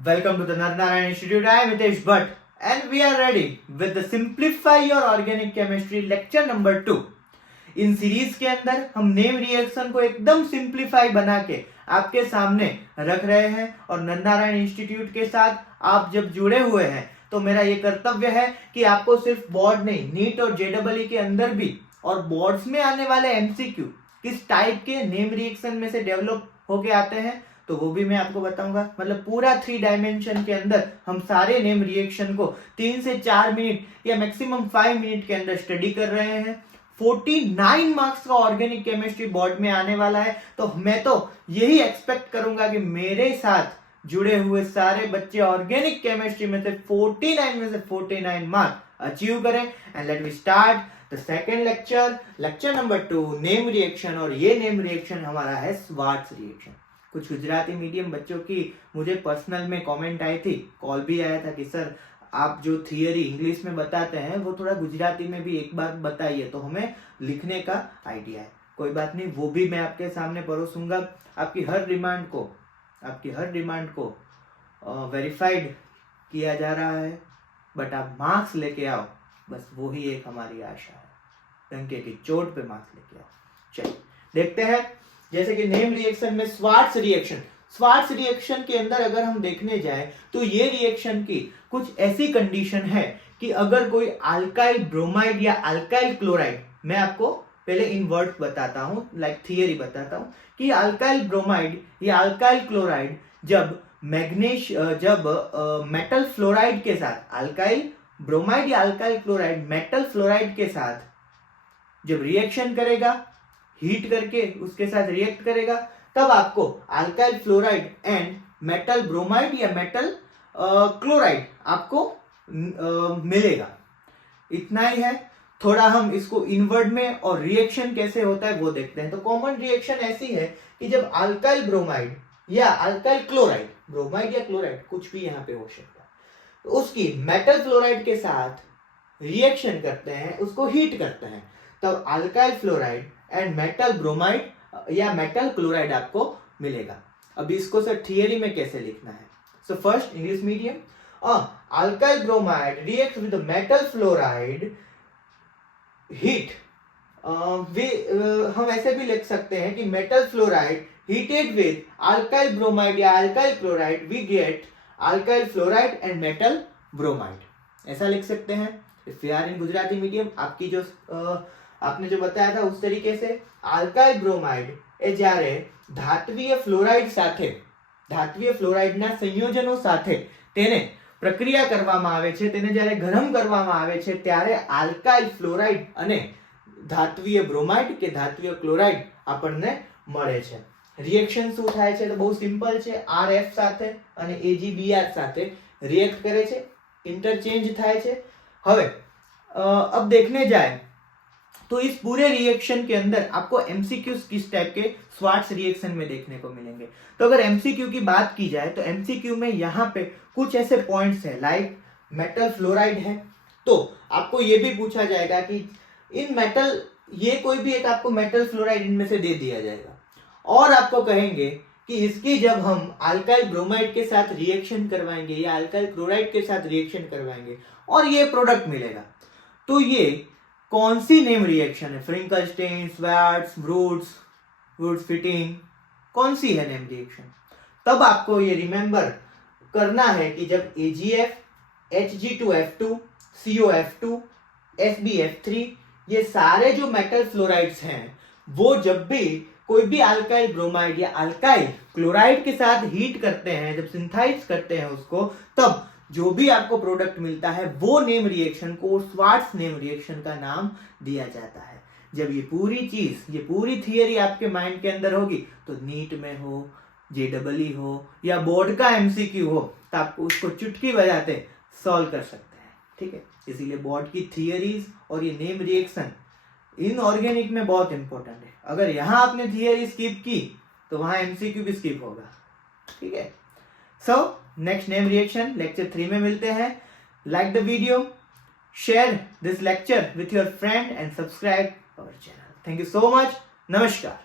Welcome to the Narnarayan Institute. I am Hitesh Bhatt and we are ready with the Simplify Your Organic Chemistry lecture number 2. In series के अंदर हम name reaction को एकदम simplify बना के आपके सामने रख रहे हैं और नरनारायण इंस्टीट्यूट के साथ आप जब जुड़े हुए हैं तो मेरा ये कर्तव्य है कि आपको सिर्फ बोर्ड नहीं, नीट और जेडबलई के अंदर भी और बोर्ड्स में आने वाले एमसीक्यू किस टाइप के नेम रिएक्शन में से डेवलप होके आते हैं तो वो भी मैं आपको बताऊंगा। मतलब पूरा 3 डायमेंशन के अंदर हम सारे नेम रिएक्शन को 3 से 4 मिनट या मैक्सिमम 5 मिनट के अंदर स्टडी कर रहे हैं। 49 मार्क्स का ऑर्गेनिक केमिस्ट्री बोर्ड में आने वाला है, तो मैं तो यही एक्सपेक्ट करूंगा कि मेरे साथ जुड़े हुए सारे बच्चे ऑर्गेनिक केमिस्ट्री में से 49 मार्क्स अचीव करें। And let we start the second lecture number 2, name reaction. और ये नेम रिएक्शन हमारा है स्वार्ट्स रिएक्शन। कुछ गुजराती मीडियम बच्चों की मुझे पर्सनल में कमेंट आई थी, कॉल भी आया था कि सर आप जो थियरी इंग्लिश में बताते हैं वो थोड़ा गुजराती में भी एक बार बताइए, तो हमें लिखने का आइडिया है। कोई बात नहीं, वो भी मैं आपके सामने परोसूंगा। आपकी हर डिमांड को वेरीफाइड किया जा रहा है, बट आप मार्क्स लेके आओ, बस वो ही एक हमारी आशा है। डंके की चोट पे मार्क्स लेके आओ। चलिए देखते हैं। जैसे कि नेम रिएक्शन में स्वार्ट्स रिएक्शन के अंदर अगर हम देखने जाए तो ये रिएक्शन की कुछ ऐसी कंडीशन है कि अगर कोई अल्काइल ब्रोमाइड या अल्काइल क्लोराइड, मैं आपको पहले इन वर्ड्स बताता हूं, लाइक थियरी बताता हूं कि अल्काइल ब्रोमाइड या अल्काइल क्लोराइड जब मेटल फ्लोराइड के साथ, अल्काइल ब्रोमाइड या अल्काइल क्लोराइड मेटल फ्लोराइड के साथ जब रिएक्शन करेगा, हीट करके उसके साथ रिएक्ट करेगा, तब आपको alkyl fluoride and metal bromide या मेटल क्लोराइड आपको मिलेगा। इतना ही है। थोड़ा हम इसको इनवर्ड में और रिएक्शन कैसे होता है वो देखते हैं। तो कॉमन रिएक्शन ऐसी है कि जब अल्काइल ब्रोमाइड या अल्काइल क्लोराइड, ब्रोमाइड या क्लोराइड कुछ भी यहाँ पे हो सकता है, तो उसकी मेटल फ्लोराइड के साथ रिएक्शन करते हैं, उसको हीट करते हैं, तब alkyl fluoride and metal bromide या मेटल क्लोराइड आपको मिलेगा। अब इसको सर थियरी में कैसे लिखना है? So first English medium, alkyl bromide react with metal fluoride heat. हम ऐसे भी लिख सकते हैं कि metal fluoride heated with alkyl bromide या alkyl chloride we get alkyl fluoride and metal bromide. ऐसा लिख सकते हैं। If you are in Gujarati medium, आपकी जो आपने जो बताया था उस तरीके से अल्काइल ब्रोमाइड એ જ્યારે ધાત્વીય ફ્લોરાઇડના સંયોજનો સાથે તેને પ્રક્રિયા કરવામાં આવે છે, તેને જ્યારે ગરમ કરવામાં આવે છે ત્યારે આલ્કાઇલ ફ્લોરાઇડ અને ધાત્વીય બ્રોમાઇડ કે ધાત્વીય ક્લોરાઇડ આપણને મળે છે। રિએક્શન શું થાય છે તો બહુ સિમ્પલ છે। RF સાથે અને AgBr સાથે रिएक्ट करे છે, इंटरचेंज થાય છે। હવે अब देखने जाए तो इस पूरे रिएक्शन के अंदर आपको एमसीक्यूज किस टाइप के स्वार्ट्स रिएक्शन में देखने को मिलेंगे। तो अगर एमसीक्यू की बात की जाए तो एमसीक्यू में यहाँ पे कुछ ऐसे पॉइंट्स हैं, लाइक मेटल फ्लोराइड है, तो आपको ये भी पूछा जाएगा कि इन मेटल, ये कोई भी एक आपको मेटल फ्लोराइड इनमें से दे दिया जाएगा और आपको कहेंगे कि इसकी जब हम अल्काइल ब्रोमाइड के साथ रिएक्शन करवाएंगे या अल्काइल क्लोराइड के साथ रिएक्शन करवाएंगे और ये प्रोडक्ट मिलेगा, तो ये कौन सी नेम रिएक्शन है? फ्रिंकलस्टेन, स्वार्ट्स, वुड्स फिटिंग, कौन सी है नेम रिएक्शन? तब आपको ये रिमेंबर करना है कि जब AgF, Hg2F2, COF2, SbF3, ये सारे जो मेटल फ्लोराइड्स हैं वो जब भी कोई भी अल्काइल ब्रोमाइड या अल्काइल क्लोराइड के साथ हीट करते हैं, जब सिंथेसाइज करते हैं उसको, तब जो भी आपको प्रोडक्ट मिलता है वो नेम रिएक्शन को स्वार्ट्स नेम रिएक्शन का नाम दिया जाता है। जब ये पूरी थियरी आपके माइंड के अंदर होगी तो नीट में हो, जेडबलई हो या बोर्ड का एमसीक्यू हो, तो आपको उसको चुटकी बजाते सॉल्व कर सकते हैं। ठीक है, इसीलिए बोर्ड की थियरीज और ये नेम रिएक्शन इन ऑर्गेनिक में बहुत इंपॉर्टेंट है। अगर यहाँ आपने थियरी स्किप की तो वहां एमसीक्यू भी स्किप होगा। ठीक है, so next name reaction lecture 3 में मिलते हैं। Like the video, share this lecture with your friend and subscribe our channel. Thank you so much. नमस्कार।